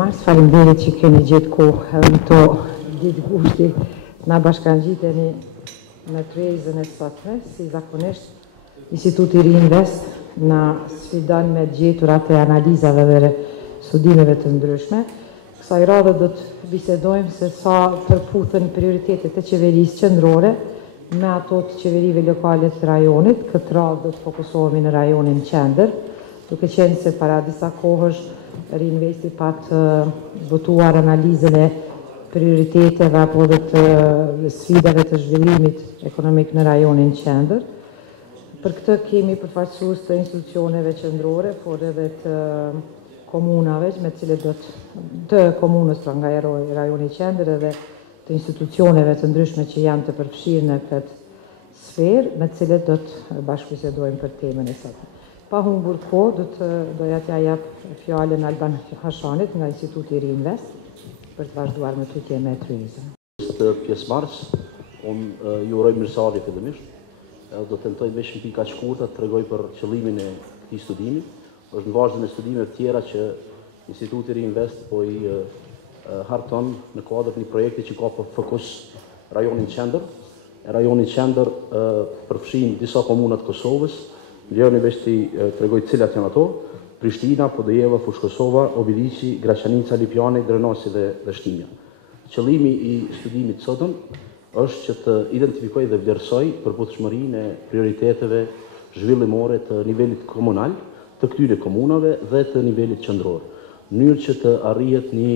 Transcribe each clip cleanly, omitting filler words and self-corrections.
Mars, faleminderit që keni gjetë kohë në to ditë gushti na bashkangjiteni në tryezën e sotme, si zakonisht Instituti Rinvest na sfidon me gjeturat e analizave dhe studimeve të ndryshme. Kësaj radhe do të bisedojmë se sa përputhen prioritetet e qeverisë qendrore me ato të qeverive lokale të rajonit. Këtë radhë do të fokusohemi në rajonin qendër, duke qenë se para disa kohësh Rinvesti patë votuar analizën e prioriteteve apo dhe të sfidave të zhvillimit ekonomik në rajonin qendër. Për këtë kemi përfaqësues të institucioneve qendrore, por edhe të komunave, me cilët do të komunës nga rajoni qendër edhe të institucioneve të ndryshme që janë të përfshirë në këtë sferë, me cilët do të bashkëbisedojmë për temën e sotme. Pa humbur kohë, doja t'ja jap fjalën Alban Hashanit nga Instituti Rinvest për të vazhduar me tutje me tryezën. Pjesëmarrës, unë ju uroj mirësardhje fillimisht. Do të tentoj veç në pika shkurta të tregoj për qëllimin e këtij studimi. Është në vazhdim e studimeve të tjera që Instituti Rinvest po i harton në kuadër të një projekti që ka për fokus rajonin qendër. Rajoni qendër përfshin disa komuna të Kosovës. Gjeni veç të tregoj cilat janë ato: Prishtina, Podojeva, Fushkosova, Obiliqi, Graçanica, Lipjani, Drenasi dhe Shtinja. Qëllimi i studimit sotëm është që të identifikoj dhe vlerësoj përputhshmërinë e prioriteteve zhvillimore të nivelit komunal, të këtyre komunave dhe të nivelit qendror, në mënyrë që të arrihet një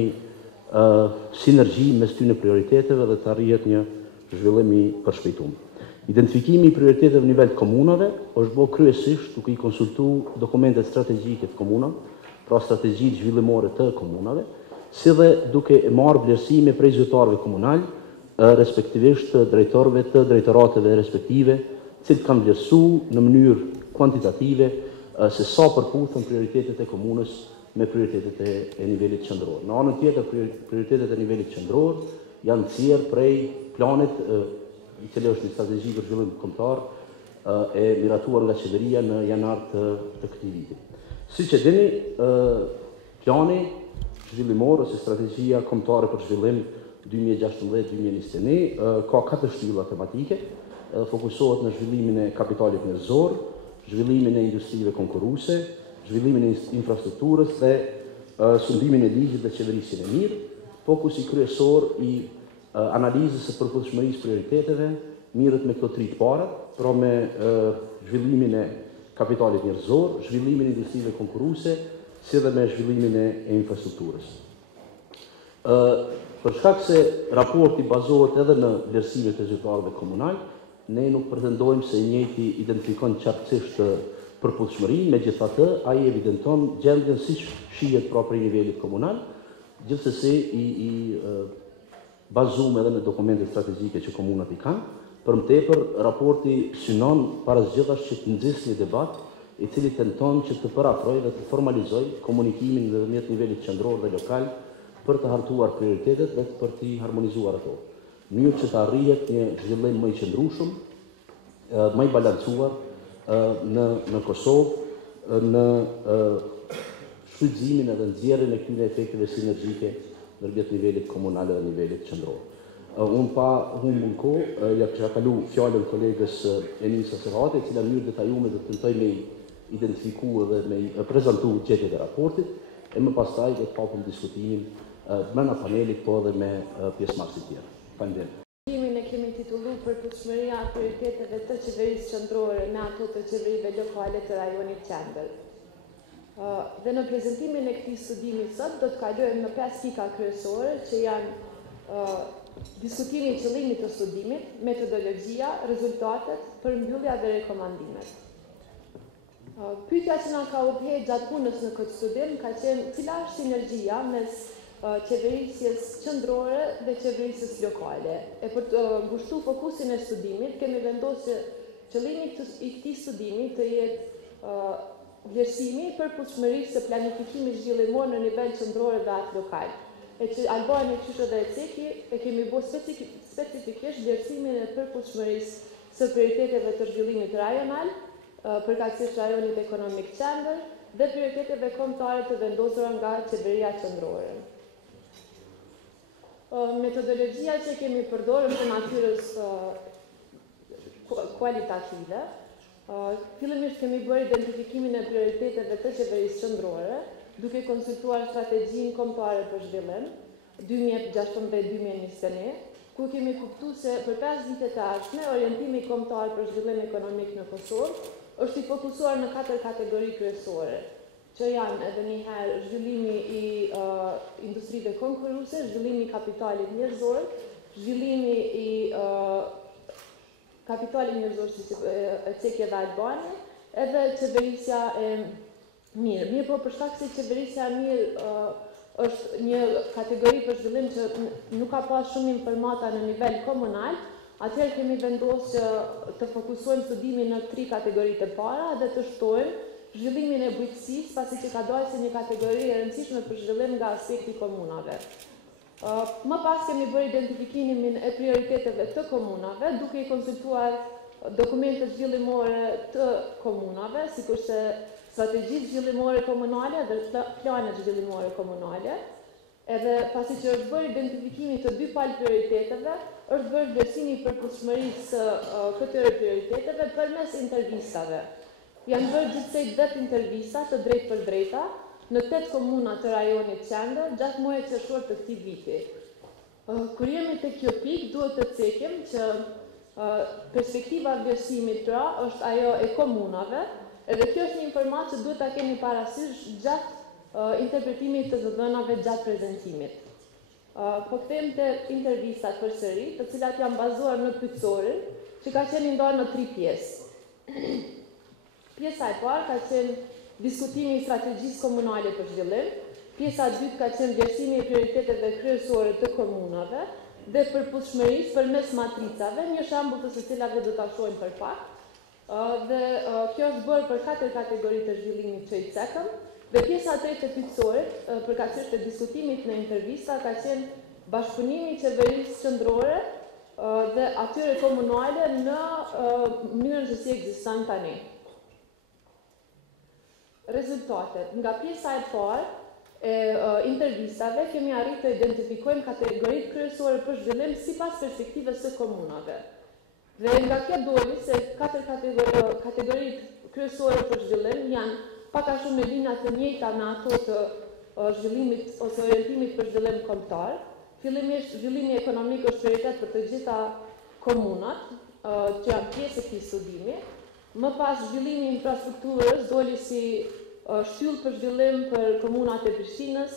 sinergji mes këtyre prioriteteve dhe të arrihet një zhvillim i përshpejtuar. Identifikimi i prioriteteve në nivel komunave është bërë kryesisht duke i konsultuar dokumentet strategjike të komunave, pra strategjitë zhvillimore të komunave, si dhe duke marrë vlerësime prej zyrtarëve komunal, respektivisht drejtorëve të drejtorateve respektive, cilët kanë vlerësuar në mënyrë kuantitative se sa përputhen prioritetet e komunës me prioritetet e nivelit qendror. Në anën tjetër, prioritetet e nivelit qendror janë nxjerrë prej planit i cili është një strategji për zhvillim kombëtar e miratuar nga qeveria në janar të këtij viti. Siç e dini, plani zhvillimor ose strategjia kombëtare për zhvillim 2016-2021 ka 4 shtylla tematike, fokusohet në zhvillimin e kapitalit njerëzor, zhvillimin e industrive konkurruese, zhvillimin e infrastrukturës dhe sundimin e ligjit dhe qeverisjen e mirë. Fokusi kryesor i analizës së përputhshmërisë prioriteteve mirët me këto 3 të para, pra me zhvillimin e kapitalit njerëzor, zhvillimin e industrive konkurruese, si dhe me zhvillimin e infrastrukturës. Për shkak se raporti bazohet edhe në vlerësimet e zyrtarëve komunal, ne nuk pretendojmë se i njëjti identifikon qartësisht përputhshmërinë, megjithatë ai evidenton gjendjen siç shihet propri nivelit komunal, gjithsesi i bazuar edhe në dokumentet strategjike që komunat i kanë. Për më tepër, raporti synon parasgjithësh që të nxjisë një debat i cili tenton që të parafrojë dhe të formalizojë komunikimin ndërmjet nivelit qendror dhe lokal për të hartuar prioritetet dhe për të harmonizuar ato, në mënyrë që të arrihet një zhvillim më i qëndrueshëm, më i balancuar në Kosovë, në shfrytëzimin edhe nxjerrjen e këtyre efekteve sinergjike ndërmjet nivelit komunal dhe nivelit qendror. Unë pa humbur kohë, ja kisha kalu fjalën kolegës Enisa Serhati, e cila në mënyrë detajuar do të tentoj me identifikuar dhe me prezantuar gjetjet e raportit, e më pastaj do të hapim diskutimin brenda panelit, po edhe me pjesëmarrësit tjerë. Faleminderit. Ne kemi titulluar përputhshmëria e prioriteteve të qeverisë qendrore me ato të qeverive lokale të rajonit qendër. Dhe në prezentimin e këtij studimi sot do të kalojmë në 5 pika kryesore që janë diskutimi i qëllimit të studimit, metodologjia, rezultatet, përmbyllja dhe rekomandimet. Pyetja që na ka udhëhequr gjatë punës në këtë studim ka qenë cila është sinergjia mes qeverisjes qendrore dhe qeverisjes lokale. E për të ngushtuar fokusin e studimit, kemi vendosur qëllimi i këtij studimi të jetë vlerësimi i përputhshmërisë së planifikimit zhvillimor në nivel qendror dhe atë lokal. E që Albani, qysh edhe Eceki, e kemi bërë specifikisht vlerësimin e përputhshmërisë së prioriteteve të zhvillimit rajonal përkatësisht rajonit ekonomik qendër dhe prioriteteve kombëtare të vendosura nga qeveria qendrore. Metodologjia që kemi përdorur është e natyrës kualitative. Fillimisht kemi bërë identifikimin e prioriteteve të qeverisë qendrore, duke konsultuar strategjinë kombëtare për zhvillim 2016-2021, ku kemi kuptuar se për 5 vitet e ardhshme orientimi kombëtar për zhvillim ekonomik në Kosovë është i fokusuar në 4 kategori kryesore, që janë edhe njëherë zhvillimi i industrive konkurruese, zhvillimi i kapitalit njerëzor, zhvillimi i kapitalit njerëzor si Cekja dhe Albania, edhe qeverisja e mirë. Mirë po për shkak se qeverisja e mirë është një kategori për zhvillim që nuk ka pas shumë informata në nivel komunal, atëherë kemi vendosur që të fokusojmë studimin në 3 kategoritë e para dhe të shtojmë zhvillimin e bujqësisë, pasi që ka dalë si një kategori e rëndësishme për zhvillim nga aspekti komunave. Më pas kemi bërë identifikimin e prioriteteve të komunave, duke i konsultuar dokumentet zhvillimore të komunave, sikurse strategjitë zhvillimore komunale dhe planet zhvillimore komunale. Edhe pasi që është bërë identifikimi të 2 palë prioriteteve, është bërë vlerësimi i përputhshmërisë këtyre prioriteteve përmes intervistave. Janë bërë gjithsej 10 intervista të drejtë për drejta në 8 komuna të rajonit qendër gjatë muajit qershor të këtij viti. Kur jemi te kjo pikë, duhet të cekim që perspektiva vlerësimit pra është ajo e komunave, edhe kjo është një informatë që duhet ta keni parasysh gjatë interpretimit të dhënave gjatë prezantimit. Po kthejmë te intervistat përsëri, të cilat janë bazuar në pyetësorin, që ka qenë ndarë në 3 pjesë. Pjesa e parë ka qenë diskutimi i strategjisë komunale për zhvillim, pjesa e dytë ka qenë vlerësimi i prioriteteve kryesore të komunave dhe përputhshmërisë përmes matricave, një shembull të së cilave do ta shohim për pak. Dhe kjo është bërë për 4 kategori të zhvillimit që i cekëm, dhe pjesa e tretë e pyetësorit, përkatësisht të diskutimit në intervista, ka qenë bashkëpunimi i qeverisë qendrore dhe atyre komunale në mënyrën se si ekziston tani. Rezultatet. Nga pjesa e parë e intervistave kemi arritur të identifikojmë kategoritë kryesore për zhvillim sipas perspektivës së komunave. Dhe nga kjo doli se 4 kategoritë kryesore për zhvillim janë pak a shumë me linja të njëjta me ato të zhvillimit ose orientimit për zhvillim kombëtar. Fillimisht zhvillimi ekonomik është prioritet për të gjitha komunat që janë pjesë e këtij studimi. Më pas zhvillimi i infrastrukturës doli si shtyllë për zhvillim për komunat e Prishtinës,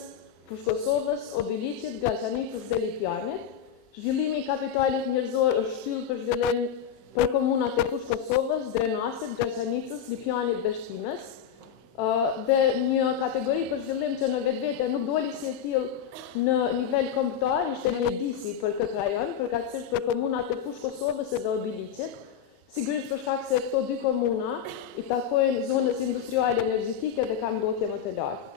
Fushkosovës, Obiliqit, Graçanicës dhe Lipjanit. Zhvillimi i kapitalit njerëzor është shtyllë për zhvillim për komunat e Fushkosovës, Drenasit, Graçanicës, Lipjanit dhe Shtinës. Dhe një kategori për zhvillim që në vetvete nuk doli si e tillë në nivel kombëtar, ishte mjedisi për këtë rajon, përkatësisht për komunat e Fushkosovës dhe Obiliqit. Sigurisht për shkak se këto 2 komuna i takojnë zonës industriale energjetike dhe kanë ndotje më të lartë.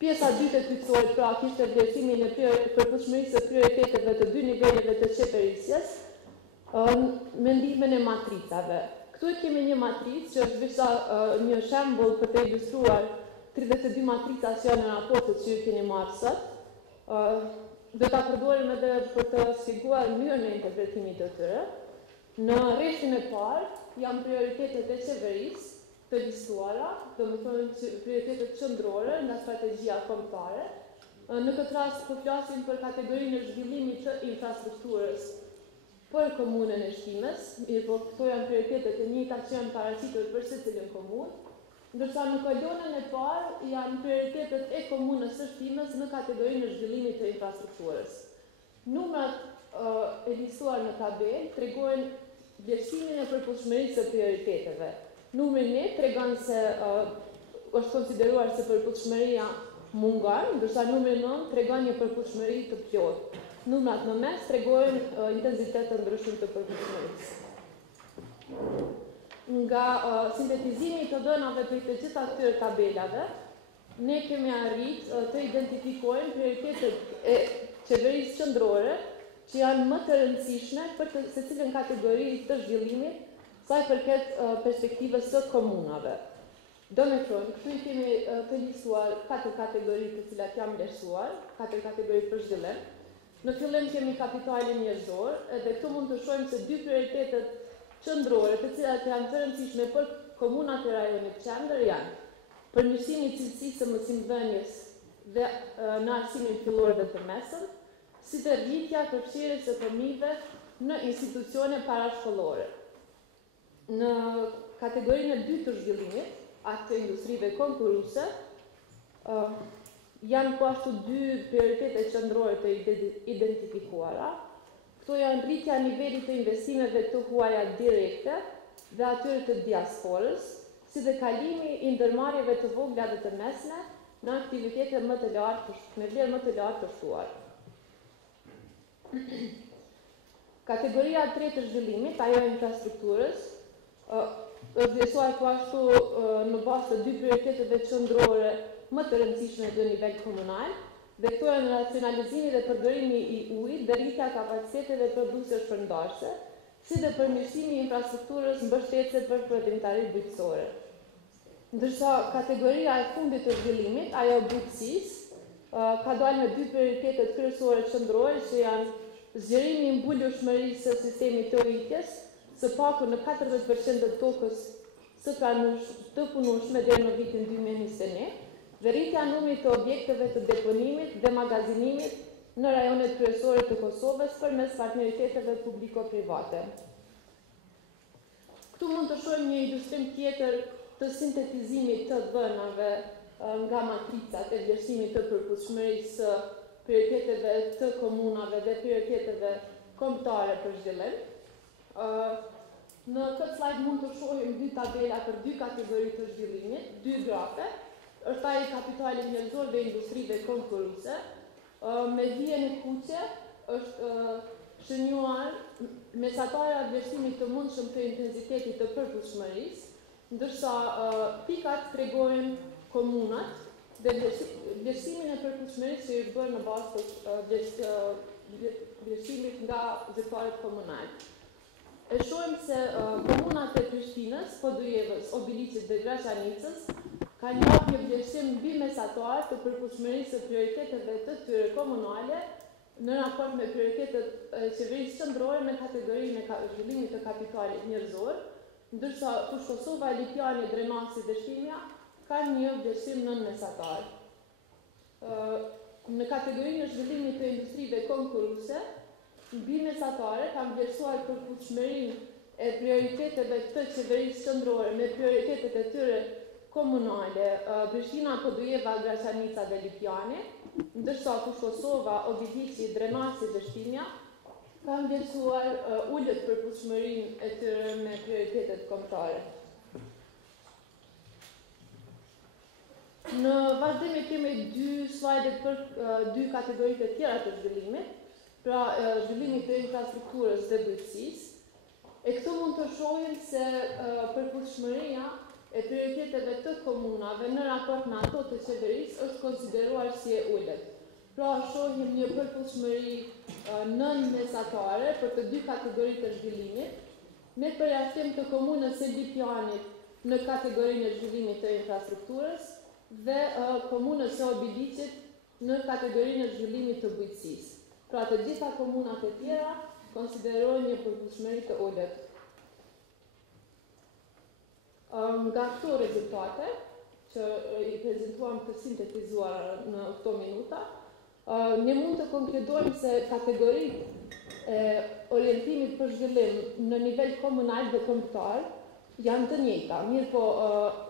Pjesa e dytë e pyetësorit pra kishte vlerësimin e përputhshmërisë së prioriteteve të 2 niveleve të qeverisjes, me ndihmën e matricave. Këtu kemi një matricë që është veçanërisht një shembull për të ilustruar 32 matrica që janë në raportet që ju keni marrë sot. Dhe ta përdorim edhe për të sqaruar mënyrën e interpretimit të tyre. Në rrethtin e parë janë prioritetet e qeverisë të listuara, domethënë prioritetet qendrore nga strategjia kombëtare. Në këtë rast po flasim për kategorinë e zhvillimit të infrastrukturës për komunën e Shtimës, mirëpo këto janë prioritetet e njëjta që janë paraqitur për secilin komunë. Ndërsa në kolonën e parë janë prioritetet e komunës së Shtimës në kategorinë e zhvillimit të infrastrukturës. Numrat e listuar në tabelë tregojnë vlerësimin e përputhshmërisë së prioriteteve. Numri 1 tregon se është konsideruar se përputhshmëria mungon, ndërsa numri 9 tregon një përputhshmëri të plotë. Numrat në mes tregojnë intensitet të ndryshëm të përputhshmërisë. Nga sintetizimi të dhënave për të gjitha këtyre tabelave, ne kemi arritur të identifikojmë prioritetet e qeverisë qendrore që janë më të rëndësishme për secilën kategori të zhvillimit sa i përket perspektivës së komunave. Do me thonë, këtu i kemi të listuar 4 kategori të cilat jam vlerësuar, 4 kategori për zhvillim. Në fillim kemi kapitalin njerëzor, dhe këtu mund të shohim se 2 prioritetet qendrore të cilat janë të rëndësishme për komunat e rajonit qendër janë përmirësimi i cilësisë së mësimdhënies dhe në arsimin fillor dhe të mesëm, si dhe rritja përfshirjes së fëmijëve në institucione parashkollore. Në kategorinë e dytë të zhvillimit, atë të industrive konkurruese, janë po ashtu 2 prioritete qendrore të identifikuara. Këto janë rritja e nivelit të investimeve të huaja direkte dhe atyre të diasporës, si dhe kalimi i ndërmarrjeve të vogla dhe të mesme në aktivitete me vlerë më të lartë të shtuar. Kategoria 3 të zhvillimit, ajo e infrastrukturës, është vlerësuar po ashtu në bazë të 2 prioriteteve qendrore më të rëndësishme në nivel komunal, dhe këto janë racionalizimi dhe përdorimi i ujit dhe rritja e kapaciteteve produse shpërndarëse, si dhe përmirësimi i infrastrukturës mbështetëse për veprimtarinë bujqësore. Ndërsa kategoria e fundit të zhvillimit, ajo bujqësisë, ka dalë me 2 prioritetet kryesore qendrore që janë zgjerimi i mbulueshmërisë së sistemit të ujitjes, së paku në 40% të tokës së të punueshme deri në vitin 2021, dhe rritja e numrit të objekteve të deponimit dhe magazinimit në rajonet kryesore të Kosovës përmes partneriteteve publiko-private. Këtu mund të shohim një ilustrim tjetër të sintetizimit të dhënave nga matricat e vlerësimit të përputhshmërisë së prioriteteve të komunave dhe prioriteteve kombëtare për zhvillim. Në këtë slajd mund të shohim 2 tabela për 2 kategori të zhvillimit, 2 grafe. Është ai kapitali njerëzor dhe industrive konkurruese. Me vijën e kuqe është shënjuar mesatara vlerësimit të mundshëm të intensitetit të përputhshmërisë, ndërsa pikat tregojnë komunat dhe vlerësimin e përputhshmërisë që është bërë në bazë të vlerësimit nga zyrtarët komunal. E shohim se komunat e Prishtinës, Podujevës, Obilicit dhe Graçanicës kanë japur një vlerësim bimesatar të përputhshmërisë së prioriteteve të tyre komunale në raport me prioritetet e qeverisë qendrore në kategorinë e zhvillimit të kapitalit njerëzor, ndërsa kush Kosova, Lipiani, Drenasi dhe Shqipëria kanë një vlerësim nënmesatar. Në kategorinë e zhvillimit të industrive konkurruese, bimesatare kanë vlerësuar përputhshmërinë e prioriteteve të qeverisë qendrore me prioritetet e tyre komunale, Prishtina, Podujeva, Graçanica dhe Lipiani, ndërsa kush Kosova, Obilici, Drenasi dhe Shqipëria kanë vlerësuar ulët përputhshmërinë e tyre me prioritetet kombëtare. Në vazhdim kemi 2 slajdet për 2 kategoritë të tjera të zhvillimit, pra zhvillimit të infrastrukturës dhe bujqësisë. E këtu mund të shohim se përputhshmëria e prioriteteve të komunave në raport me ato të qeverisë është konsideruar si e ulët. Pra shohim një përputhshmëri nënmesatare për të 2 kategoritë të zhvillimit, me përjashtim të komunës së Lipianit në kategorinë e zhvillimit të infrastrukturës dhe komunës së Obilicit në kategorinë e zhvillimit të bujqësisë. Pra të gjitha komunat e tjera konsiderojnë një përputhshmëri të ulët. Nga këto rezultate, që i prezentuam të sintetizuar në këto minuta, ne mund të konkludojmë se kategoritë e orientimit për zhvillim në nivel komunal dhe kombëtar janë të njëjta, mirë po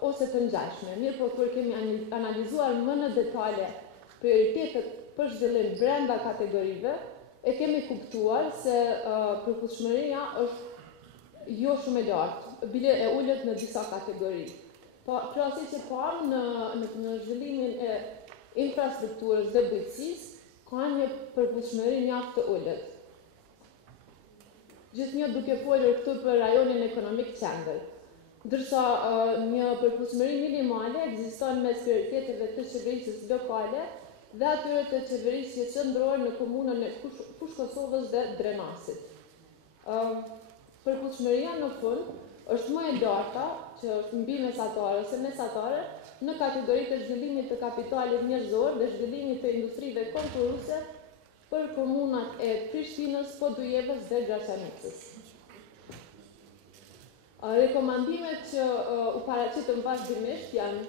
ose të ngjashme, mirë po kur kemi analizuar më në detale prioritetet për zhvillim brenda kategorive, e kemi kuptuar se përputhshmëria është jo shumë e lartë, bile e ulët në disa kategori. Pra si që parë në zhvillimin e infrastrukturës dhe bujqësisë, ka një përputhshmëri mjaft të ulët. Gjithnjë duke folur këtu për rajonin ekonomik qendër, ndërsa një përputhshmëri minimale ekziston mes prioriteteve të qeverisë lokale dhe atyre të qeverisë qendrore në komunën e Fushë Kosovës dhe Drenasit. Përputhshmëria në fund është më e larta, që është mbi mesatare ose mesatare, në kategoritë të zhvillimit të kapitalit njerëzor dhe zhvillimit të industrive konkurruese për komunat e Prishtinës, Podujevës dhe Graçanicës. Rekomandimet që u paraqiten vazhdimisht janë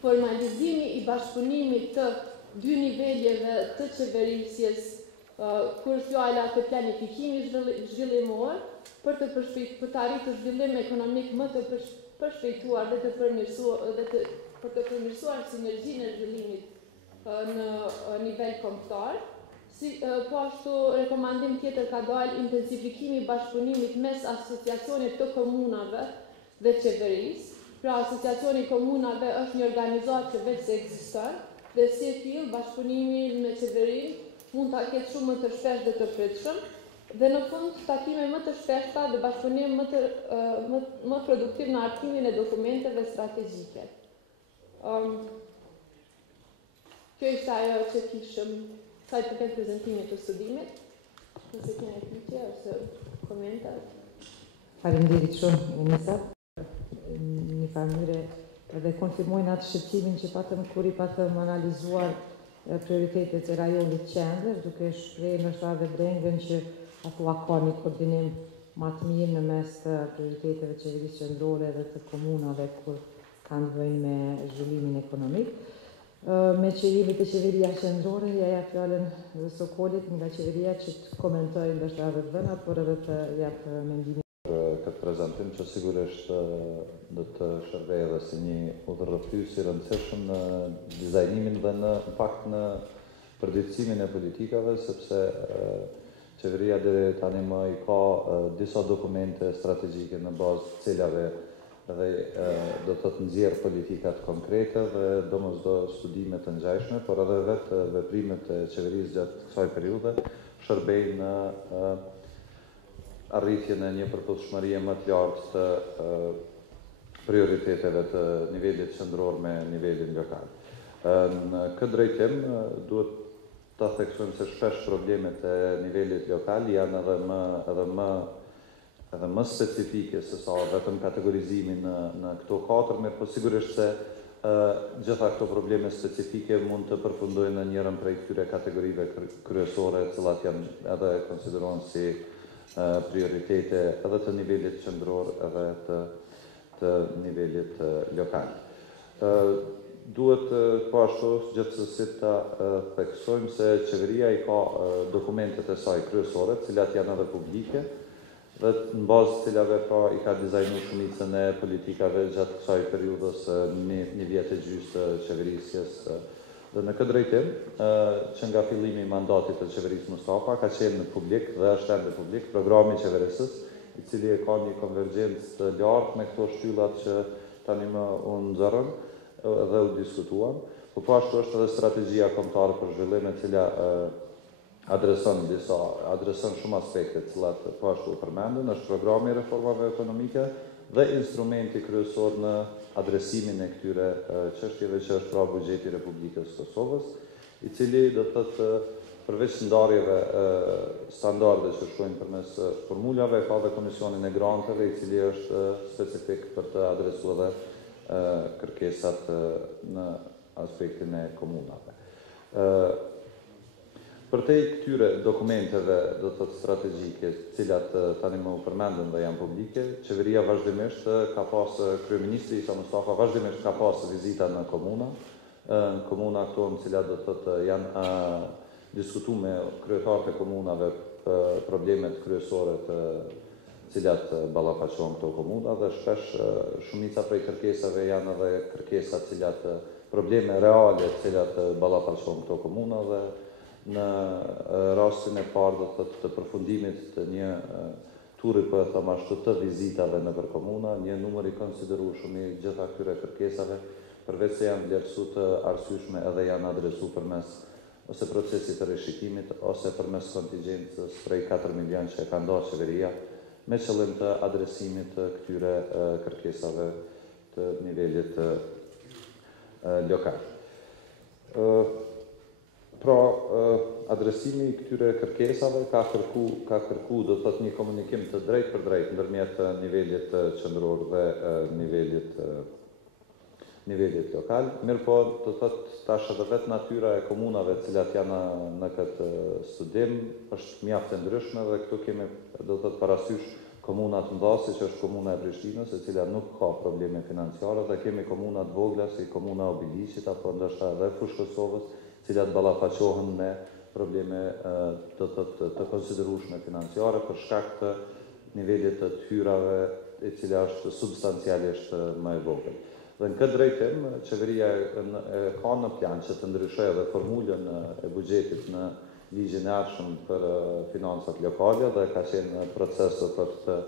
formalizimi i bashkëpunimit të dy niveljeve të qeverisjes kur fjala të planifikimit zhvillimor për të arritur zhvillim ekonomik më të përshpejtuar dhe të përmirësuar sinergjinë e zhvillimit në nivel kombëtar. Po ashtu rekomandim tjetër ka dalë intensifikimi i bashkëpunimit mes asociacionit të komunave dhe qeverisë. Pra, asociacioni i komunave është një organizatë që vetë se ekziston dhe si e tillë bashkëpunimi me qeverinë mund ta ketë shumë më të shpesh dhe të pritshëm dhe në fund takime më të shpeshta dhe bashkëpunim më produktiv në hartimin e dokumenteve strategjike. Kjo ishte ajo që kishëm sa i përket prezantimit të studimit. Nëse keni pyetje ose komente. Faleminderit shumë, Enisa. Një mënyrë edhe konfirmojnë atë shqetësimin që patëm kur i patëm analizuar prioritetet e rajonit qendër, duke shprehë ndoshta edhe brengën që apo ka një koordinim më të mirë në mes të prioriteteve të qeverisë qendrore dhe të komunave kur kanë të bëjnë me zhvillimin ekonomik. Me qeverimit e qeveria qendrore, ja jap fjalën Sokolit nga qeveria që të komentojë ndoshta edhe dhënat, por edhe të jap mendimin. Këtë prezentim që sigurisht do të shërbej edhe si një udhërrëfys i rëndësishëm në dizajnimin dhe në fakt në përditësimin e politikave, sepse qeveria deri tani më i ka disa dokumente strategjike në bazë të cilave dhe do të nxjerrë politikat konkrete dhe domosdo studime të ngjashme, por edhe vetë veprimet e qeverisë gjatë kësaj periudhe shërbejnë në arritjen e një përputhshmërie më të lartë të prioriteteve të nivelit qendror me nivelin lokal. Në këtë drejtim duhet ta theksojmë se shpesh problemet e nivelit lokal janë edhe më specifike se sa vetëm kategorizimi në këto katër, mirë po sigurisht se gjitha këto probleme specifike mund të përfundojnë në njërën prej këtyre kategorive kryesore, cilat janë edhe konsiderohen si prioritete edhe të nivelit qendror edhe të nivelit lokal. Duhet po ashtu gjithsesi ta theksojmë se qeveria i ka dokumentet e saj kryesore, të cilat janë edhe publike, dhe në bazë të cilave i ka dizajnuar shumicën e politikave gjatë kësaj periudhës një vjet e gjysmë të qeverisjes. Dhe në këtë drejtim, që nga fillimi i mandatit të qeverisë Mustafa, ka qenë publik dhe është ende publik programi i qeverisës, i cili ka një konvergjencë të lartë me këto shtyllat që tani më u nxorën dhe u diskutuan. Po ashtu është edhe strategjia kombëtare për zhvillim e cila adreson shumë aspekte të cilat po ashtu u përmendën, është programi i reformave ekonomike dhe instrumenti kryesor në adresimin e këtyre çështjeve që është pra buxheti i Republikës Kosovës, i cili do të thotë përveç ndarjeve standarde që shkojnë përmes formulave, ka dhe komisionin e granteve, i cili është specifik për të adresuar edhe kërkesat në aspektin e komunave. Përtej këtyre dokumenteve do të thotë strategjike, cilat tani më u përmendën dhe janë publike, qeveria vazhdimisht ka pas, kryeministri Isa Mustafa vazhdimisht ka pas vizita në komuna këto në cilat do të thotë janë diskutuar me kryetarët e komunave problemet kryesore të cilat ballafaqohen këto komuna dhe shpesh shumica prej kërkesave janë edhe kërkesa cilat probleme reale të cilat ballafaqohen këto komuna dhe në rastin e parë do të përfundimit të një turi për të ashtu të vizitave në për komuna, një numër i konsiderueshëm i gjitha këtyre kërkesave, përveç se janë vlerësuar të arsyeshme edhe janë adresuar përmes ose procesit të rishikimit ose përmes kontingjencës prej 4 milion që e ka ndarë qeveria me qëllim të adresimit të këtyre kërkesave të nivelit lokal. Pra, adresimi i këtyre kërkesave ka kërku do të thotë një komunikim të drejt për drejt ndërmjet nivelit qendror dhe nivelit lokal. Mirë po, do të thotë tash edhe vetë natyra e komunave cilat janë në këtë studim është mjaft e ndryshme dhe këtu kemi do të thotë parasysh komunat mëdha, siç është komuna e Prishtinës, e cila nuk ka probleme financiare, dhe kemi komunat vogla si komuna e Obiliqit apo ndoshta edhe Fushë Kosovës, cilat ballafaqohen me probleme të konsiderueshme financiare për shkak të nivelit të hyrave e cila është substancialisht më e vogël. Dhe në këtë drejtim, qeveria ka në plan që të ndryshojë edhe formulën e buxhetit në ligjin e ardhshëm për financat lokale dhe ka qenë proces për të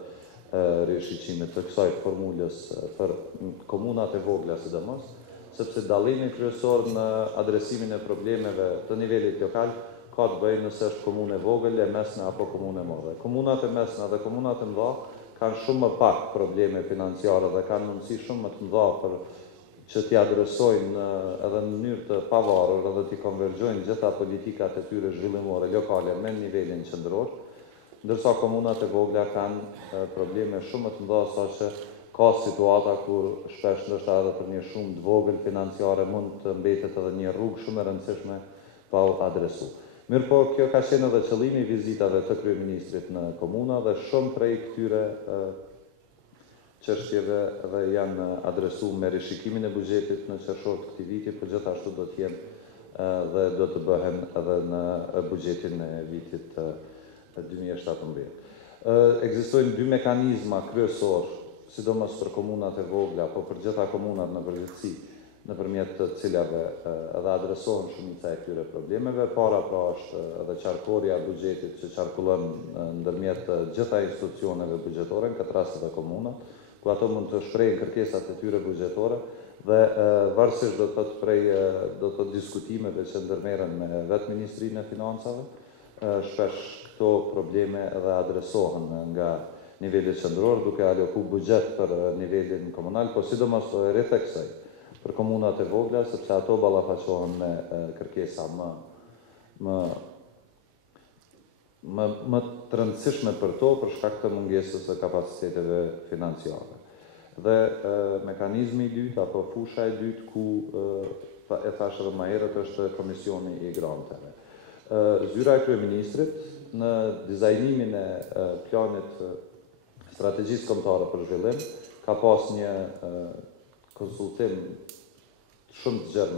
rishiqimit të kësaj formulës për komunat e vogla sidomos, sepse dallimi kryesor në adresimin e problemeve të nivelit lokal ka të bëjë nëse është komunë e vogël, e mesme apo komunë e madhe. Komunat e mesme dhe komunat e mëdha kanë shumë më pak probleme financiare dhe kanë mundësi shumë më të mëdha për që t'i adresojnë edhe në mënyrë të pavarur edhe t'i konvergjojnë gjitha politikat e tyre zhvillimore lokale me nivelin qendror, ndërsa komunat e vogla kanë probleme shumë më të mëdha saqë ka situata kur shpesh ndoshta edhe për një shumë të vogël financiare mund të mbetet edhe një rrugë shumë e rëndësishme pa u adresuar. Mirë po, kjo ka qenë edhe qëllimi i vizitave të kryeministrit në komuna dhe shumë prej këtyre çështjeve dhe janë adresuar me rishikimin e buxhetit në qershor të këtij viti, por gjithashtu do të jenë dhe do të bëhen edhe në buxhetin e vitit 2017. Ekzistojnë dy mekanizma kryesor, sidomos për komunat e vogla, po për gjitha komunat në përgjithësi, nëpërmjet të cilave edhe adresohen shumica e këtyre problemeve. Para pra është edhe qarkëorja e buxhetit që qarkullon ndërmjet gjitha institucioneve buxhetore, në këtë rast edhe komunat, ku ato mund të shprehin kërkesat e tyre buxhetore dhe varësisht do të thotë prej do të diskutimeve që ndërmerren me vetë Ministrinë e Financave, shpesh këto probleme edhe adresohen nga niveli qendror duke aloku buxhet për nivelin komunal, por sidomos rreth kësaj për komunat e vogla, sepse ato ballafaqohen me kërkesa më të rëndësishme për to për shkak të mungesës së kapaciteteve financiare. Dhe mekanizmi i dytë apo fusha e dytë ku e thash edhe më herët është komisioni i granteve. Zyra e kryeministrit në dizajnimin e planit strategjisë kombëtare për zhvillim ka pas një konsultim shumë të gjerë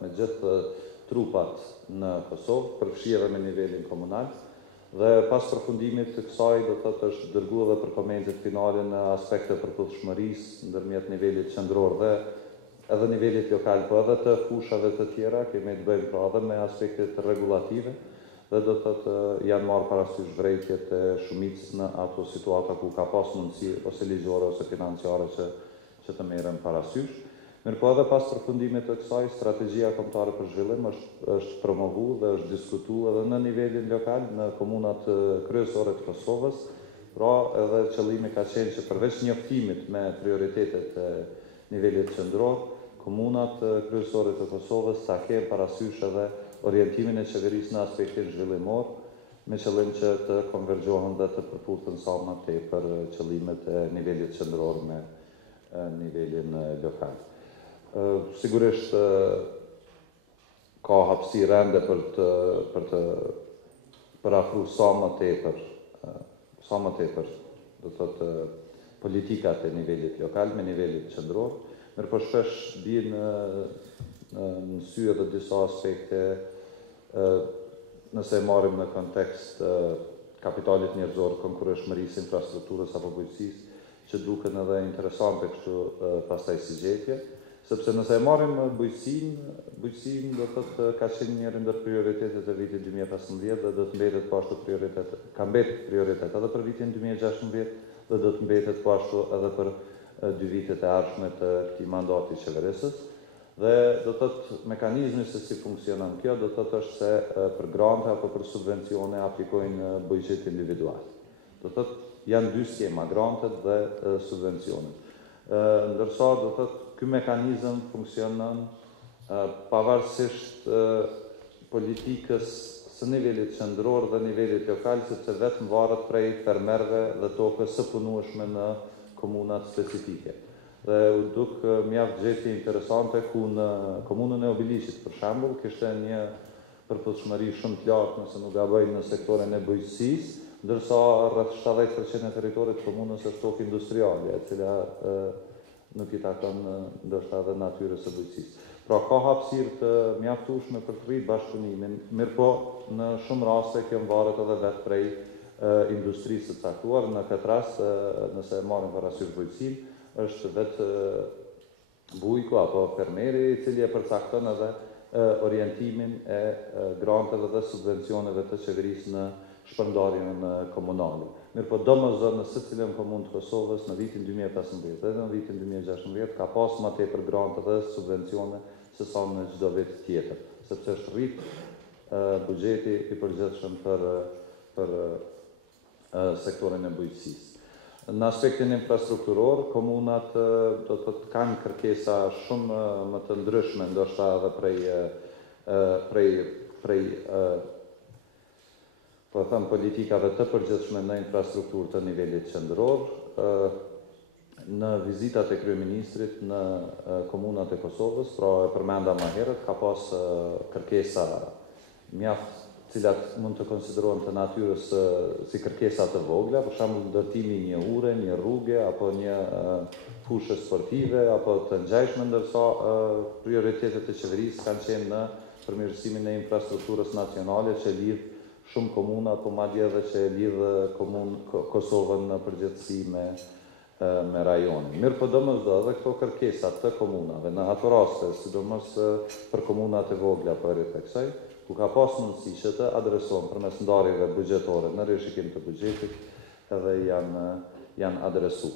me gjithë trupat në Kosovë, përfshirë me nivelin komunal, dhe pas përfundimit të kësaj do të thotë është dërguar edhe për komentet finale në aspekte përputhshmërisë ndërmjet nivelit qendror dhe edhe nivelit lokal, po edhe të fushave të tjera, kemi të bëjmë pra edhe me aspektet regulative dhe do të thotë janë marrë parasysh vërejtjet e shumicës në ato situata ku ka pas mundësi ose ligjore ose financiare që të merren parasysh. Mirë po edhe pas përfundimit të kësaj, strategjia kombëtare për zhvillim është promovuar dhe është diskutuar edhe në nivelin lokal, në komunat kryesore të Kosovës, pra edhe qëllimi ka qenë që përveç njoftimit me prioritetet e nivelit qendror, komunat kryesore të Kosovës ta kenë parasysh edhe orientimin e qeverisë në aspektin zhvillimor, me qëllim që të konvergjohen dhe të përputhen sa më tepër qëllimet e nivelit qendror me nivelin lokal. Sigurisht ka hapësirë rende për të parafruar sa më tepër do të thotë politikat e nivelit lokal me nivelin qendror, mirë po shpesh bien në sy edhe disa aspekte nëse marrim në kontekst kapitalit njerëzor, konkurreshmërisë, infrastrukturës apo bujqësisë, që duken edhe interesante kështu pastaj si gjetje. Sepse nëse e marrim bujqësinë do thotë ka qenë njëri ndër prioritetet e vitit 2015 dhe do të mbetet po ashtu prioritet. Ka mbetur prioritet edhe për vitin 2016 dhe do të mbetet po ashtu edhe për 2 vitet e ardhshme të këtij mandati qeverisës. Dhe do thotë mekanizmi se si funksionon kjo do thotë është se për grante apo për subvencione aplikojnë buxhet individual. Do thotë janë 2 skema, grantet dhe subvencionet. Ndërsa do thotë ky mekanizëm funksionon pavarësisht politikës së nivelit qendror dhe nivelit lokal, sepse vetëm varet prej fermerëve dhe tokës së punueshme në komunat specifike. Dhe u duk mjaft gjetje interesante ku në komunën e Obilishit, për shembull, kishte një përputhshmëri shumë të lartë, nëse nuk gaboj, në sektorin e bujqësisë, ndërsa rreth 70% e territorit të komunës është tokë industriale, e cila nuk I takon ndoshta edhe natyrës së bujqësisë. Pra ka hapësirë të mjaftueshme për të rritë bashkëpunimin, mirëpo në shumë raste kjo varet edhe vetë prej industrisë së caktuar. Në këtë rast, nëse marrim parasysh bujqësinë, është vetë bujku apo fermeri I cili e përcakton edhe orientimin e granteve dhe subvencioneve të qeverisë në shpërndarjen komunale. Mirëpo domosdoshmë në secilën komunë të Kosovës në vitin 2015 dhe në vitin 2016 ka pas më tepër grante dhe subvencione se sa në çdo vit tjetër, sepse është rrit buxheti I përgjithshëm për sektorin e bujqësisë. Në aspektin infrastrukturor, komunat do të kanë kërkesa shumë më të ndryshme, ndoshta edhe prej po them politikave të përgjithshme në infrastrukturë të nivelit qendror. Në vizitat e kryeministrit në komunat e Kosovës, pra e përmenda më herët, ka pas kërkesa mjaft cilat mund të konsiderohen të natyrës si kërkesa të vogla, për shembull ndërtimi një ure, një rrugë apo një fushë sportive apo të ngjashme, ndërsa prioritetet e qeverisë kanë qenë në përmirësimin e infrastrukturës nacionale që lidh shumë komuna, apo madje edhe që lidh Kosovën në përgjithësi me rajonin. Mirë po domosdoshmë edhe këto kërkesa të komunave në ato raste, sidomos për komunat e vogla për e kësaj, ku ka pas mundësi që të adresohen përmes ndarjeve buxhetore në rishikim të buxhetit, edhe janë adresu.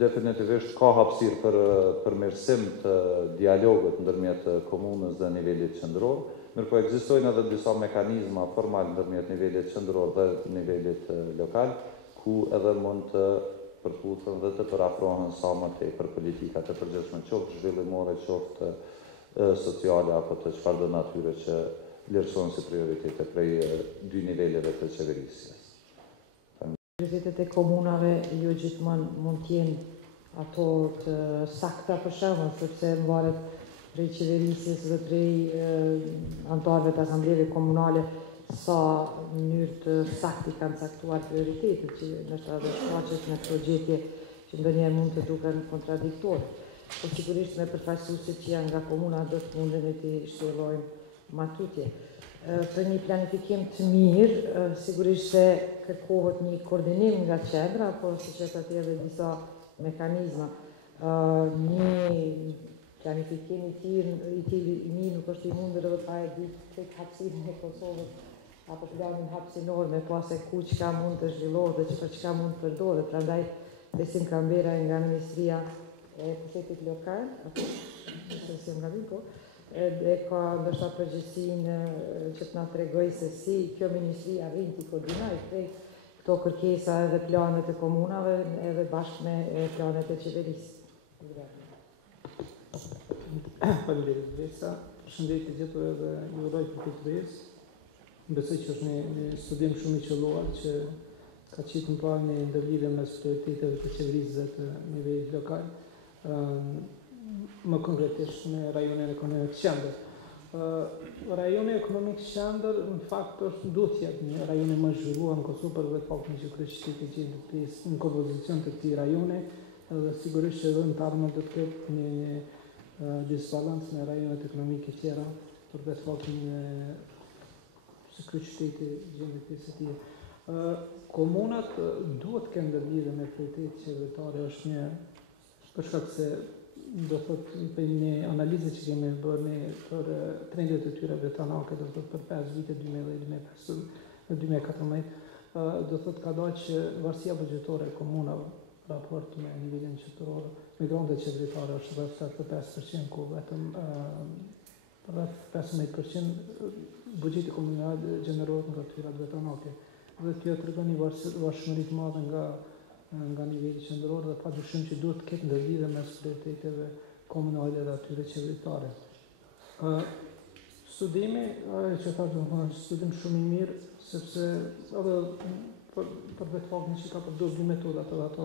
Definitivisht ka hapësirë për përmirësim të dialogut ndërmjet komunës dhe nivelit qendror, mirëpo ekzistojnë edhe disa mekanizma formal ndërmjet nivelit qendror dhe nivelit lokal, ku edhe mund të përputhen dhe të përafrohen sa më tepër politikat e përgjithshme, qoftë zhvillimore, qoftë sociale apo të çfarëdo natyre që vlerësohen si prioritete prej dy niveleve të qeverisjes. Prioritetet e komunave jo gjithmonë mund të jenë ato të sakta për shembull, sepse varet prej qeverisjes dhe prej anëtarëve të asambleve komunale sa në mënyrë të saktë kanë caktuar prioritetet, që ndoshta edhe shfaqet në këto gjetje që ndonjëherë mund të duken kontradiktore. Po sigurisht me përfaqësuesit që janë nga komuna do të mundemi të shtjellojmë matutje. Për një planifikim të mirë, sigurisht se kërkohet një koordinim nga qendra, po siç e thotë edhe disa mekanizma. Një planifikim I tillë nuk është I mundur edhe pa e ditë tek hapësirën e Kosovës apo planin hapësinor me pas e ku çka mund të zhvillohet dhe për çka mund të përdoret. Prandaj Besim Kambera nga Ministria e pushtetit lokal, apo se më gabim po, e ka ndoshta përgjegjësinë që të na tregojë se si kjo ministri arrin të koordinojë prej këto kërkesa edhe planet e komunave edhe bashkë me planet e qeverisë. Faleminderit Bresa, përshëndetje gjithë edhe ju uroj për këtë vjesë. Besoj që është një studim shumë I qelluar që ka qitë në parë një ndërlidhje mes prioriteteve të qeverisë dhe të nivelit lokal. Më konkretisht në rajonin ekonomik qendër. Rajoni ekonomik qendër në fakt duhet të jetë një rajon më I zhvilluar në Kosovë për vetë faktin që kryeqyteti gjendet pjesë në kompozicion të këtij rajoni, dhe sigurisht që edhe në të ardhmen do të ketë një disbalancë me rajonet ekonomike tjera për vetë faktin se kryeqyteti gjendet pjesë e tij. Komunat duhet të kenë ndërlidhje me prioritet qeveritare, është një për shkak se do thotë për një analizë që kemi bërë ne për trendet e tyre vetanake, do thotë për 5 vite 2014, do thotë ka dalë që varësia buxhetore e komunave raport me nivelin qendror, me grandet qeveritare është rreth 75%, ku vetëm rreth 15% buxheti komunal gjenerohet nga tyrat vetanake. Dhe kjo tregon një varësishmëri të madhe nga niveli qendror dhe padyshim që duhet të ketë ndërlidhje mes prioriteteve komunale dhe atyre qeveritare. Studimi, që thash është studim shumë I mirë, sepse edhe për vetë faktin që ka përdorur dy metoda, ato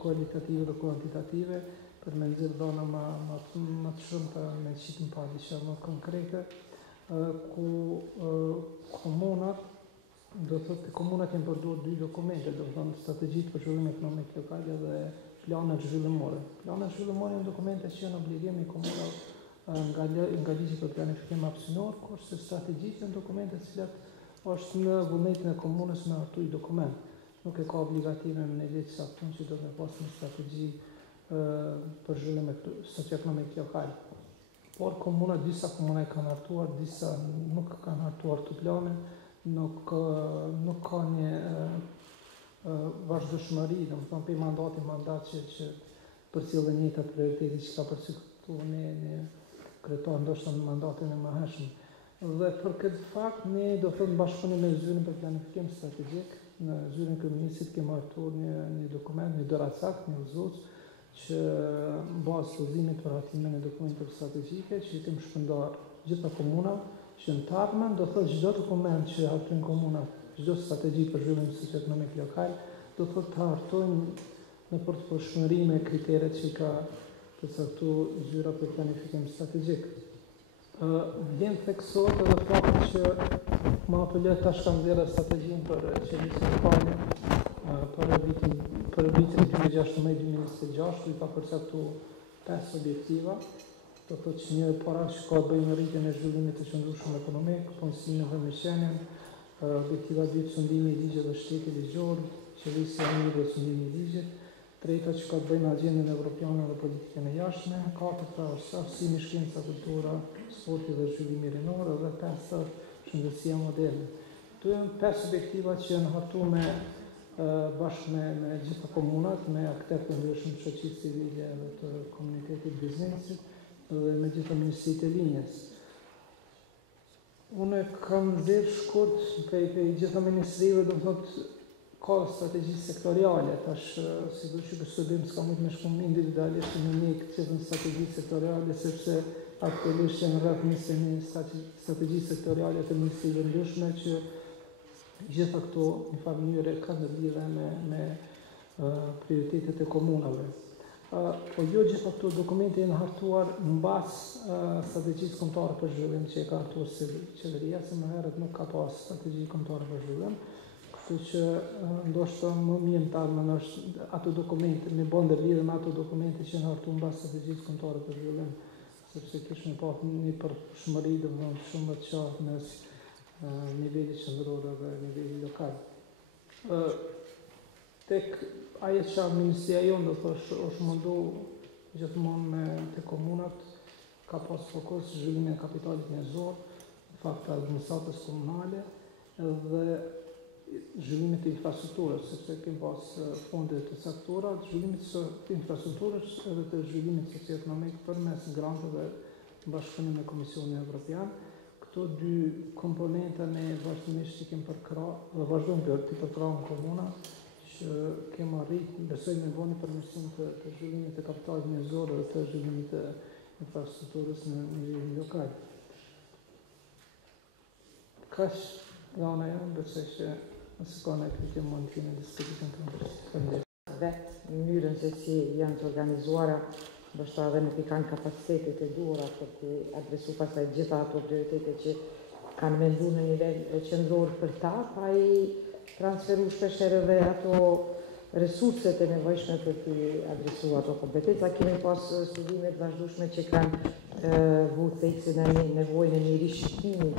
kualitative dhe kuantitative, për me nxjerrë dhëna më të shumta me qitë pa diçka më konkrete, ku komunat, do thotë komunat janë përdorur dy dokumente, do thonë strategjitë për zhvillim ekonomik lokal dhe planet zhvillimore. Planet zhvillimore janë dokumente që janë obligim I komunave nga ligji për planifikim hapësinor, kurse strategjitë janë dokumente të cilat është në vullnetin e komunës me hartuj dokument. Nuk e ka obligative në ligj saktun që do të pas një strategji për zhvillim socio-ekonomik lokal. Por disa komuna I kanë hartuar, disa nuk kanë hartuar të plane, nuk ka një vazhdueshmëri, domethënë pe mandat që përcjellën njëta prioritete që ka përcaktuar në kryetar ndoshta në mandatin e mëhershëm. Dhe për këtë fakt ne do thotë bashkëpunim me zyrën për planifikim strategjik, në zyrën kryeministit kemi hartuar një dokument, një doracakt, një udhëzues që bazë udhëzimit për hartimin e dokumenteve strategjike që kemi shpërndar gjitha komunave, që në të ardhmen do thotë çdo dokument që hartojnë komunat, çdo strategji për zhvillim socio-ekonomik lokal, do thotë të hartojnë në përputhshmëri me kriteret që ka përcaktuar zyra për planifikim strategjik. Vjen theksohet edhe fakti që më apeloj tash kam dhënë strategjinë për qeverisjen lokale për vitin 2016-2026, I ka përcaktuar 5 objektiva. Do thotë që një para që ka të bëjë me rritjen e zhvillimit të qëndrueshëm ekonomik, punësimin dhe mirëqenien, objektiva 2 sundimi I ligjit dhe shtetit ligjor, qeverisja e mirë dhe sundimi I ligjit, treta që ka të bëjë me agjendën evropiane dhe politikën e jashtme, katërta është arsimi, shkenca, kultura, sporti dhe zhvillimi rinor, dhe pesta shëndetësia moderne. Këto janë 5 objektiva që janë hartuar bashkë me gjitha komunat, me aktorë të ndryshëm të shoqërisë civile dhe të komunitetit biznesit dhe me gjitha ministritë e linjes. Unë kam nxjerrë shkurt prej gjitha ministrive, do thotë ka strategji sektoriale, tash si do që studim s'ka mujt me shkum individualisht në një këtë strategji sektoriale, sepse aktualisht janë rreth 21 strategji sektoriale të ministrive ndryshme që gjitha këto në farë mënyrë kanë lidhje me prioritetet e komunave. Po jo gjitha këto dokumente janë hartuar mbas strategjisë kombëtare për zhvillim që e ka hartuar qeveria, se më herët nuk ka pas strategji kombëtare për zhvillim. Kështu që ndoshta më mirë të ardhmen është ato dokumente, me bëndë lidhje me ato dokumente që janë hartuar mbas strategjisë kombëtare për zhvillim, sepse kishme pa një përputhshmëri domethënë shumë të qartë mes nivelit qendror dhe nivelit lokal. Tek ajo që ministria jonë do thosh është mundu gjithmonë me të komunat ka pas fokus zhvillimin e kapitalit njerëzor, fakt administratës komunale dhe zhvillimit të infrastrukturës, sepse kemi pas fonde të caktuara, zhvillimit të infrastrukturës edhe të zhvillimit socio-ekonomik përmes granteve bashkëpunim me Komisionin Evropian. Këto dy komponente ne vazhdimisht i kemi përkrahur dhe vazhdojmë të përkrahujmë në komuna, që kemi arritur, besoj me bëni përmirësim të zhvillimit të kapitalit njerëzor dhe të zhvillimit të infrastrukturës në nivelin lokal. Kaq nga ana jonë, besoj që nëse ka në këtë mund të kemi diskutimin tonë. Vetë mënyrën se si janë të organizuara, ndoshta edhe nuk I kanë kapacitetet e duhura për të adresuar pastaj gjitha ato prioritete që kanë menduar në nivel qendror për ta, pa I transferu shpeshherë edhe ato resurset e nevojshme për të adresuar ato kompetenca. Kemi pas studime të vazhdueshme që kanë vënë theksin e nevojën e një rishqyrtimi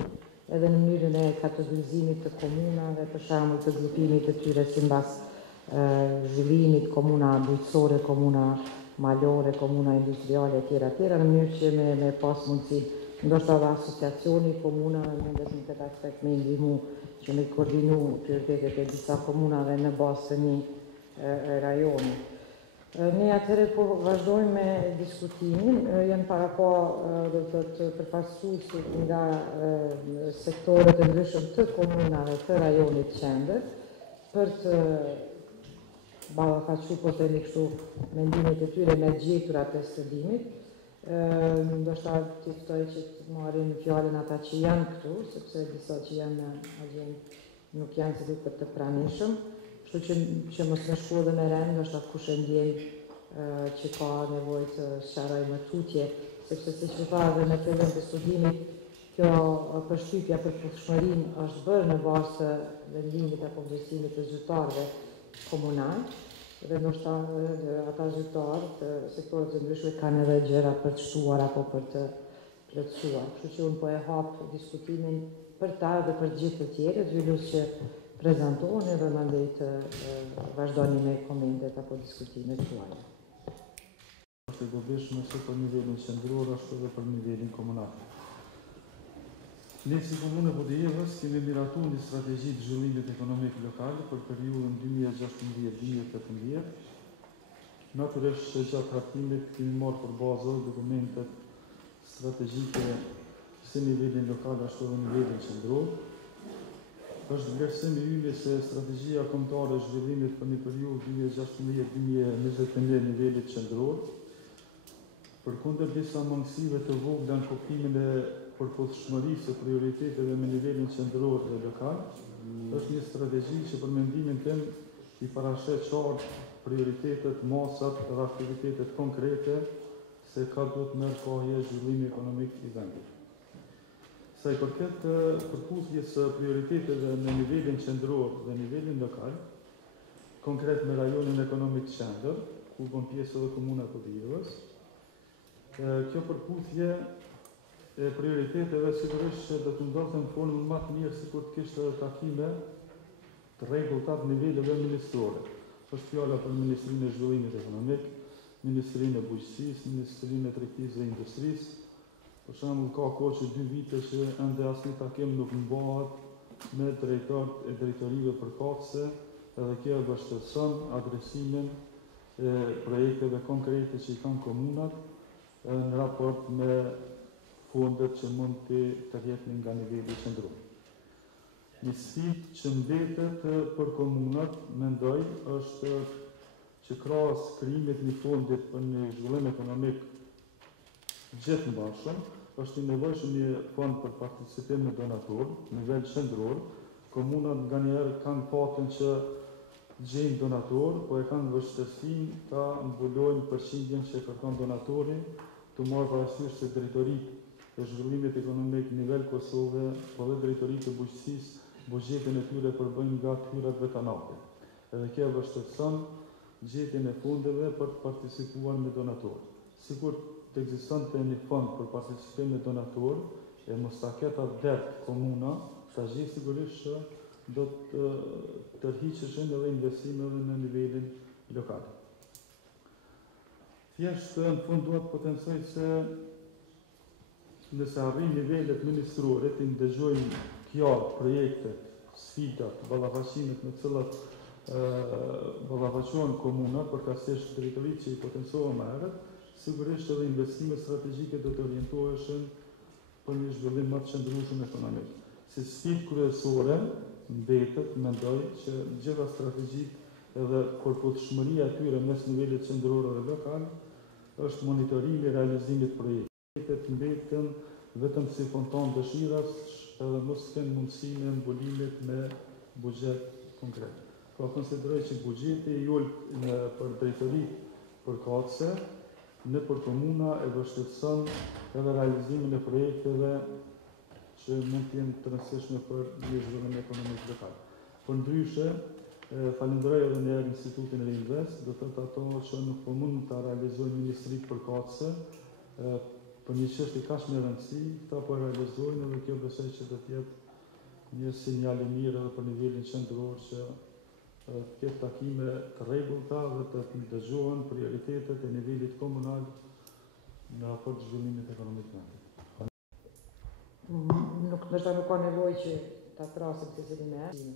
edhe në mënyrën e kategorizimit të komunave, për shembull të grupimit të tyre sipas zhvillimit, komuna bujqësore, komuna malore, komuna industriale etj. Në mënyrë që me pas mundësi, ndoshta edhe asociacioni komunave mundet në këtë aspekt me ndihmu që me koordinu prioritetet e disa komunave në bazë të një rajoni. Ne atëherë po vazhdojmë me diskutimin, janë para pa do të përfaqësues nga sektorët e ndryshëm të komunave të rajonit qendër për të ballafaqur po themi kështu mendimet e tyre me gjeturat e studimit. Ndoshta t'i ftoj që të marrin fjalën ata që janë këtu, sepse disa që janë agent nuk janë si duket të pranishëm. Kështu që mos më shku edhe me rend, ndoshta kush e ndjen që ka nevojë të sqaroj më tutje, sepse siç u tha edhe në fillim të studimit, kjo përshtypja për fuqishmërinë është bërë në bazë të vendimit apo vlerësimit të zyrtarëve komunal, dhe ndoshta ata zyrtarë të sektorët të ndryshme kanë edhe gjëra për të shtuar apo për të plotësuar. Kështu që unë po e hap diskutimin për ta dhe për të gjithë të tjerët, zhvillus që prezantohen edhe mandej të vazhdoni me komentet apo diskutimet tuaja. Është e dobishme se për nivelin qendror ashtu edhe për nivelin komunal. Ne si Komune Podujevës kemi miratuar një strategji të zhvillimit ekonomik lokal për periudhën 2016-2018. Natyrisht që gjatë hartimit kemi marrë për bazë dokumentet strategjike si nivelin lokal ashtu edhe nivelin qendror. Është vlerësim i yje se strategjia kombëtare e zhvillimit për një periudhë 2016-2021 nivelit qendror, përkundër disa mangësive të vogla në kuptimin e përputhshmërisë së prioriteteve me nivelin qendror dhe lokal, është një strategji që për mendimin tim i parashet qartë prioritetet, masat dhe aktivitetet konkrete se ka duhet merr kohë zhvillimi ekonomik i vendit. Sa i përket përputhjes së prioriteteve në nivelin qendror dhe nivelin lokal, konkret me rajonin ekonomik qendër, ku bën pjesë edhe Komuna e Podujevës, kjo përputhje e prioriteteve sigurisht që do të ndodhte në formën më të mirë sikur të kishte takime të rregullta të niveleve ministrore. Është fjala për Ministrinë e Zhvillimit Ekonomik, Ministrinë e Bujqësisë, Ministrinë e Tregtisë dhe Industrisë. Për shembull, ka kohë që 2 vite që ende asnjë takim nuk mbahet me drejtorët e drejtorive përkatëse, edhe kjo e vështirëson adresimin e projekteve konkrete që i kanë komunat në raport me fondet që mund të rrjedhin nga niveli qendror. Një sfidë që mbetet për komunat, mendoj, është që krahas krijimit një fondit për një zhvillim ekonomik gjithëmbashëm, është i nevojshëm një fond për participim me donator, në nivel qendror. Komunat nganjëherë kanë patën që gjejnë donator, po e kanë vështirësinë ta mbulojnë përqindjen që kërkon donatori, të marrë parasysh se drejtoritë e zhvillimit ekonomik në nivel Kosove, po dhe drejtoritë e bujqësisë, buxhetin e tyre përbëjnë nga hyrat vetanate. Edhe kjo vështirëson gjetjen e fondeve për të participuar me donator. Sikur të ekzistonte një fond për participim me donator, e mos ta ketë atë det komuna, ta gjej sigurisht që do të tërhiqeshin edhe investimeve në nivelin lokal. Thjesht në fund duhet të potencoj se nëse arrin nivelet ministrore të ndëgjojnë kjo projektet, sfidat, ballafaqimit me të cilat ballafaqohen komuna, përkatësisht drejtoritë që i potencohen më herët, sigurisht edhe investimet strategjike do të orientoheshin për një zhvillim më të qëndrueshëm ekonomik. Si sfidë kryesore mbetet, mendoj që gjitha strategjitë edhe përputhshmëria e tyre mes nivelit qendror dhe lokal është monitorimi i realizimit të projektit, mbeten vetëm si fonton dëshiras edhe mos kenë mundësinë e mbulimit me buxhet konkret. Pra konsideroj që buxheti i ulët për drejtoritë përkatëse në për komuna e vështirëson edhe realizimin e projekteve që mund të jenë të rëndësishme për një zhvillim ekonomik lokal. Përndryshe, falenderoj edhe një herë Institutin Reinvest, do të thotë ato që nuk po mund ta realizojnë ministritë përkatëse, për një çështje kaq me rëndësi, këta po realizojnë edhe kjo besoj që do të jetë një sinjal i mirë edhe për nivelin qendror që të ketë takime të rregullta dhe të ndëgjohen prioritetet e nivelit komunal në raport zhvillimit ekonomik të vendit. Nuk ka nevojë që ta thrasim se cilin e herë.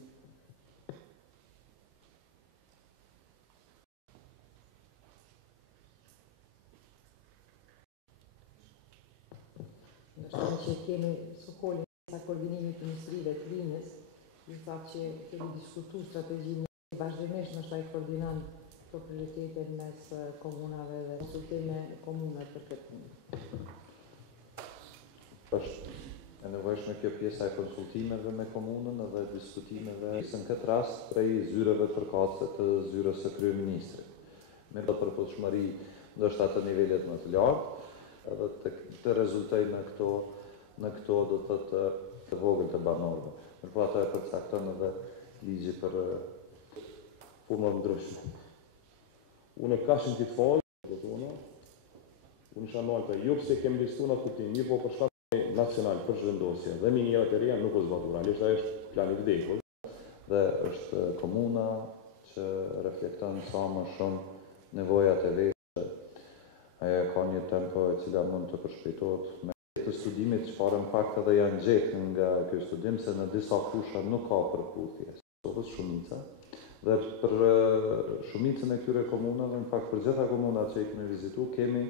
Ndërsa që kemi sukolin sa koordinimit të ministrive të rinjës, i fakt që kemi diskutuar strategjinë vazhdimisht në shtaj koordinan të prioritetet mes komunave dhe konsultime komunat për këtë punë. Është e nevojshme kjo pjesa e konsultimeve me komunën dhe diskutimeve. Në këtë rast prej zyreve përkatëse të zyrës së kryeministrit. Me do përputhshmëri ndoshta të nivelet më të lartë, edhe të rezultojë në këto do të vogël të banorëve. Por po ata e përcakton edhe ligji për punë ndryshme. Unë e kashim këtë falë, unë shanoj të jo pse kem listu në kuptim, një po për shkak nacional për zhvendosje dhe minirat e reja nuk o zbatu realisht, ajo është plani vdekur. Dhe është komuna që reflekton sa më shumë nevojat e vetë. Ajo ka një tempo e cila mund të përshpejtohet me të studimit, çfarë në fakt edhe janë gjetur nga ky studim se në disa fusha nuk ka përputhje. Shumica. Dhe për shumicën e këtyre komunave, në fakt për gjitha komunat që i kemi vizitu, kemi